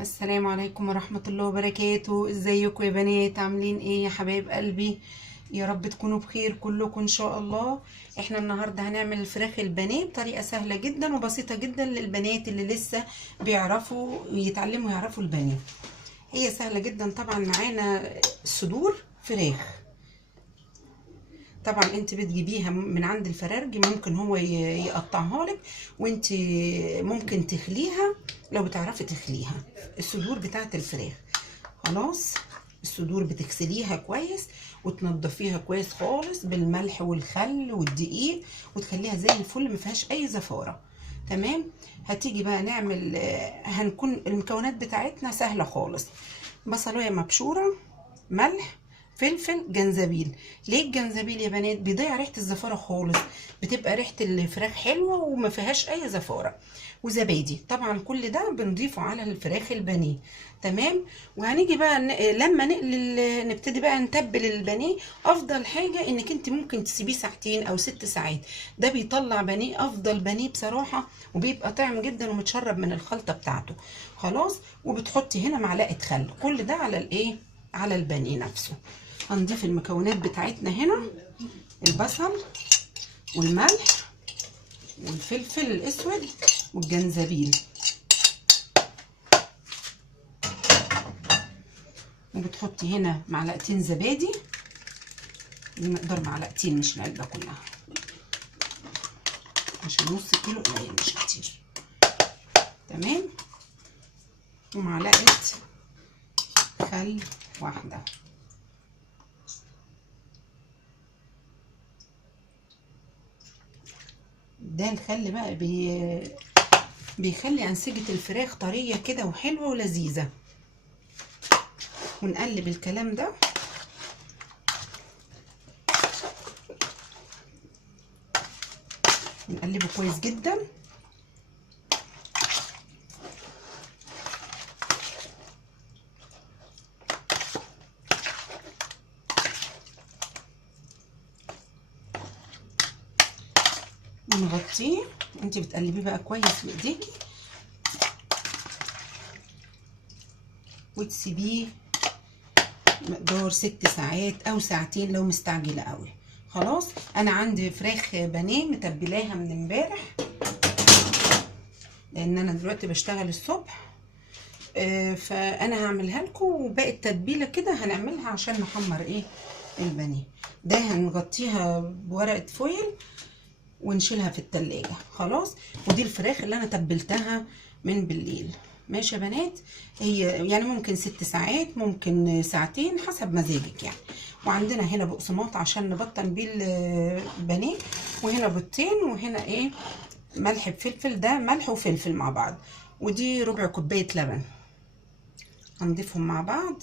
السلام عليكم ورحمة الله وبركاته. ازيكم يا بنات؟ عاملين ايه يا حبايب قلبي؟ يا رب تكونوا بخير كلكم ان شاء الله. احنا النهاردة هنعمل الفراخ البانيه بطريقة سهلة جدا وبسيطة جدا للبنات اللي لسه بيعرفوا يتعلموا يعرفوا البانيه. هي سهلة جدا طبعا. معانا صدور فراخ. طبعا انت بتجيبيها من عند الفرارجي، ممكن هو يقطعها لك، وانت ممكن تخليها لو بتعرفي تخليها. الصدور بتاعت الفراخ خلاص. الصدور بتغسليها كويس وتنضفيها كويس خالص بالملح والخل والدقيق، وتخليها زي الفل ما فيهاش اي زفاره. تمام. هتيجي بقى نعمل هنكون المكونات بتاعتنا سهله خالص. بصلايه مبشوره، ملح، فلفل، جنزبيل. ليه الجنزبيل يا بنات؟ بيضيع ريحه الزفاره خالص، بتبقى ريحه الفراخ حلوه وما فيهاش اي زفاره. وزبادي طبعا، كل ده بنضيفه على الفراخ البانيه. تمام. وهنيجي بقى لما نبتدي بقى نتبل البانيه. افضل حاجه انك انت ممكن تسيبيه ساعتين او 6 ساعات، ده بيطلع بانيه افضل بانيه بصراحه، وبيبقى طعم جدا ومتشرب من الخلطه بتاعته. خلاص. وبتحطي هنا معلقه خل، كل ده على الايه، على البانيه نفسه. هنضيف المكونات بتاعتنا هنا: البصل والملح والفلفل الاسود والجنزبيل. وبتحطي هنا معلقتين زبادي، بمقدار معلقتين مش العلبه كلها، عشان نص كيلو قليل مش كتير. تمام. ومعلقه خل واحده. ده الخل بقى بيخلي انسجه الفراخ طريه كده وحلوه ولذيذه. ونقلب الكلام ده. نقلبه كويس جدا. ونغطيه. انت بتقلبيه بقى كويس بايديكي، وتسيبيه مقدار 6 ساعات او ساعتين لو مستعجله قوي. خلاص. انا عندي فراخ بانيه متبلاها من امبارح، لان انا دلوقتي بشتغل الصبح. فانا هعملها لكم، وباقي التتبيله كده هنعملها عشان نحمر ايه، البانيه. ده هنغطيها بورقه فويل ونشيلها في التلاجة. خلاص. ودي الفراخ اللي انا تبلتها من بالليل. ماشي يا بنات؟ هي يعني ممكن 6 ساعات، ممكن ساعتين، حسب مزاجك يعني. وعندنا هنا بقسماط عشان نبطن بيه البانيه، وهنا بيضتين، وهنا ايه، ملح بفلفل، ده ملح وفلفل مع بعض. ودي ربع كوباية لبن. هنضيفهم مع بعض.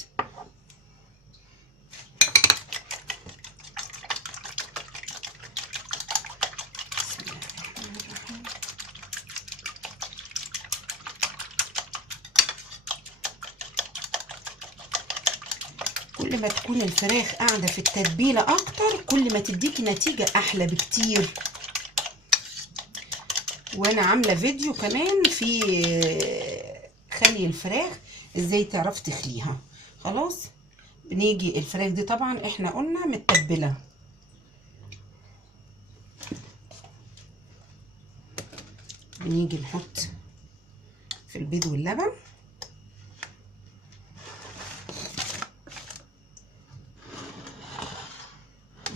كل ما تكون الفراخ قاعدة في التتبيلة اكتر، كل ما تديكي نتيجة احلى بكتير. وانا عاملة فيديو كمان في خلي الفراخ ازاي تعرفي تخليها. خلاص. بنيجي الفراخ دي طبعا احنا قلنا متبلة. بنيجي نحط في البيض واللبن،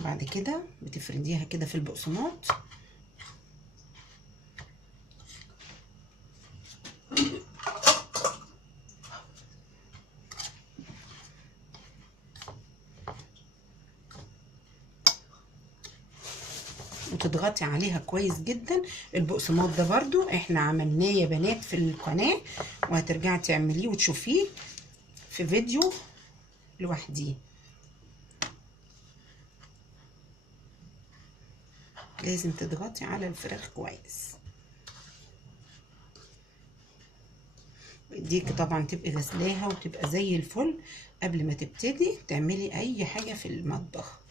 بعد كده بتفرديها كده في البقسماط. وتضغطي عليها كويس جدا. البقسماط ده برضو احنا عملناه يا بنات في القناة، وهترجعي تعمليه وتشوفيه في فيديو لوحديه. لازم تضغطي على الفراخ كويس. بايديك طبعا تبقي غسلاها وتبقى زي الفل قبل ما تبتدي تعملي اي حاجة في المطبخ.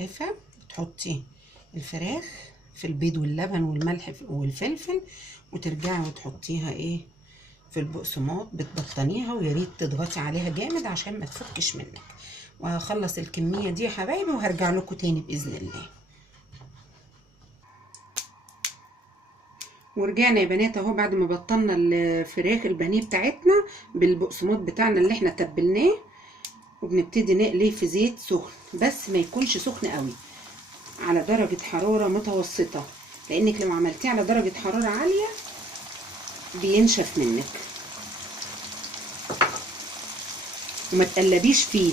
شايفه؟ تحطي الفراخ في البيض واللبن والملح والفلفل، وترجعي وتحطيها ايه في البقسماط، بتبطنيها، ويا ريت تضغطي عليها جامد عشان ما تفكش منك. وهخلص الكميه دي يا حبايبي وهرجع لكم تاني باذن الله. ورجعنا يا بنات اهو بعد ما بطلنا الفراخ البانيه بتاعتنا بالبقسماط بتاعنا اللي احنا تبلناه، وبنبتدي نقليه في زيت سخن، بس ما يكونش سخن قوي، على درجة حرارة متوسطة، لانك لو عملتيه على درجة حرارة عالية بينشف منك. وما تقلبيش فيه.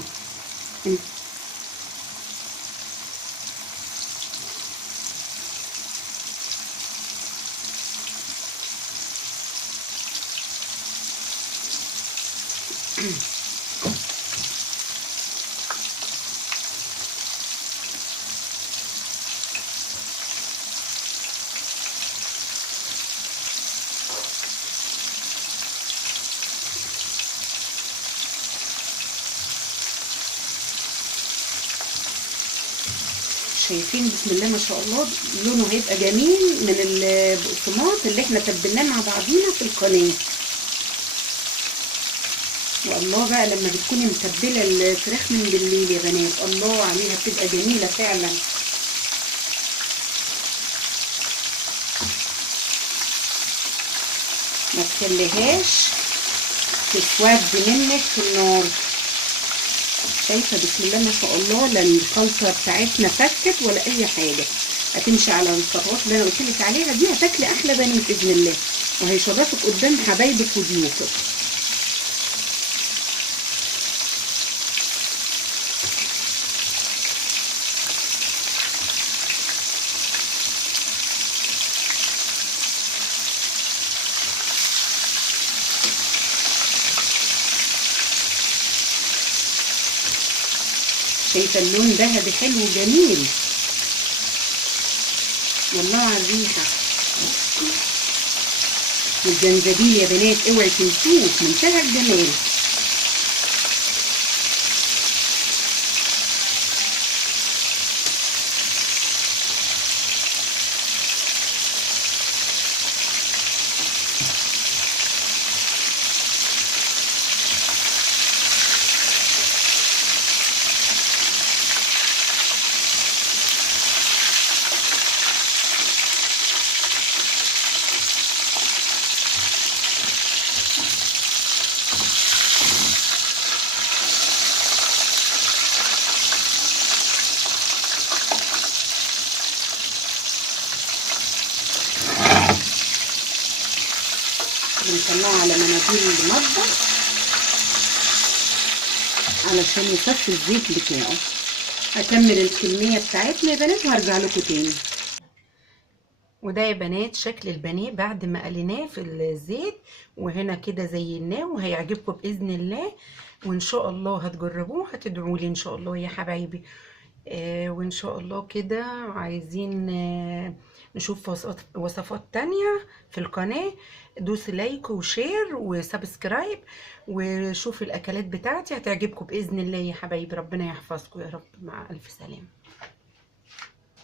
شايفين بسم الله ما شاء الله لونه هيبقى جميل من البقسماط اللي احنا تبلناه مع بعضينا في القناه. والله بقى لما بتكوني متبله الفراخ من بالليل يا بنات، الله عليها بتبقى جميله فعلا. ما تخليهاش تسود منك في النار. شايفه بسم الله ما شاء الله، لا الخلطه بتاعتنا فكت ولا اي حاجه. هتمشي على الخطوات اللي انا قلت لك عليها دي، هتاكلي احلى بانيه باذن الله، وهيشرفك قدام حبايبك وضيوفك. شايفه اللون ذهبي حلو وجميل، والله على الريحه. والجنزبيل يا بنات اوعي تنسوه، منتهى الجمال. بنطلعها على مناديل المطبخ علشان يصفي الزيت بتاعه. هكمل الكميه بتاعتنا يا بنات وهرجع لكم تاني. وده يا بنات شكل البانيه بعد ما قليناه في الزيت، وهنا كده زيناه، وهيعجبكم باذن الله، وان شاء الله هتجربوه هتدعوا لي ان شاء الله يا حبايبي. وان شاء الله كده عايزين نشوف وصفات تانية في القناة. دوس لايك وشير وسبسكرايب، وشوف الاكلات بتاعتي هتعجبكم باذن الله يا حبايبي. ربنا يحفظكم يا رب، مع الف سلامة.